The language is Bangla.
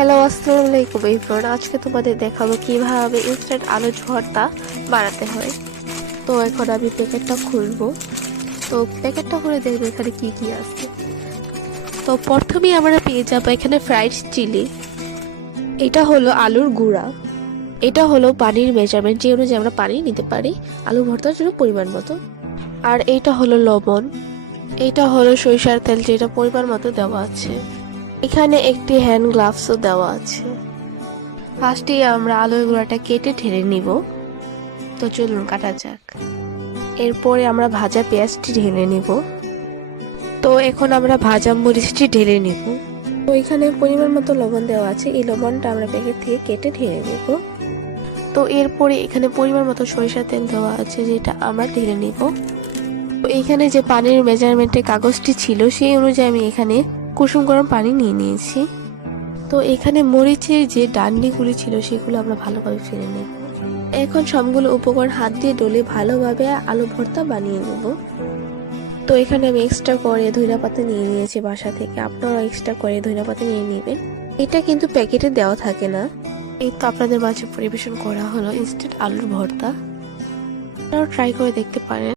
হ্যালো, আসসালামু আলাইকুম এভরিওয়ান। আজকে তোমাদের দেখাবো কিভাবে ইনস্ট্যান্ট আলু ভর্তা বানাতে হয়। তো এখন আমি প্যাকেটটা খুলবো। তো প্যাকেটটা খুলে দেখবো এখানে কি কি আছে। তো প্রথমেই আমরা পেয়ে যাবো এখানে ফ্রাইড চিলি, এটা হলো আলুর গুঁড়া, এটা হলো পানির মেজারমেন্ট, যে অনুযায়ী আমরা পানি নিতে পারি আলু ভর্তার জন্য পরিমাণ মতো। আর এইটা হলো লবণ, এইটা হলো সরিষার তেল, যেটা পরিমাণ মতো দেওয়া আছে। এখানে একটি হ্যান্ড গ্লাভসও দেওয়া আছে। ফার্স্টে আমরা আলুর গুঁড়াটা কেটে ঢেলে নিব। তো চলুন কাটা যাক। এরপরে আমরা ভাজা পেঁয়াজটি ঢেলে নিব। তো এখন আমরা ভাজা মরিচটি ঢেলে নিব। তো এখানে পরিমাণ মতো লবণ দেওয়া আছে, এই লবণটা আমরা প্যাকেট থেকে কেটে ঢেলে নিব। তো এরপরে এখানে পরিমাণ মতো সরিষার তেল দেওয়া আছে, যেটা আমরা ঢেলে নিব। তো এখানে যে পানির মেজারমেন্টের কাগজটি ছিল সেই অনুযায়ী আমি এখানে কুসুম গরম পানি নিয়ে নিয়েছি। তো এখানে মরিচের যে ডান্ডিগুলি ছিল সেগুলো আমরা ভালোভাবে ফেলে নেব। এখন সবগুলো উপকরণ হাত দিয়ে ডলে ভালোভাবে আলু ভর্তা বানিয়ে নেব। তো এখানে আমি এক্সট্রা করে ধনিয়া পাতা নিয়ে নিয়েছি বাসা থেকে, আপনারা এক্সট্রা করে ধনিয়া পাতা নিয়ে নেবেন। এটা কিন্তু প্যাকেটে দেওয়া থাকে না। এই তো আপনাদের মাঝে পরিবেশন করা হলো ইনস্ট্যান্ট আলুর ভর্তা। আপনারাও ট্রাই করে দেখতে পারেন।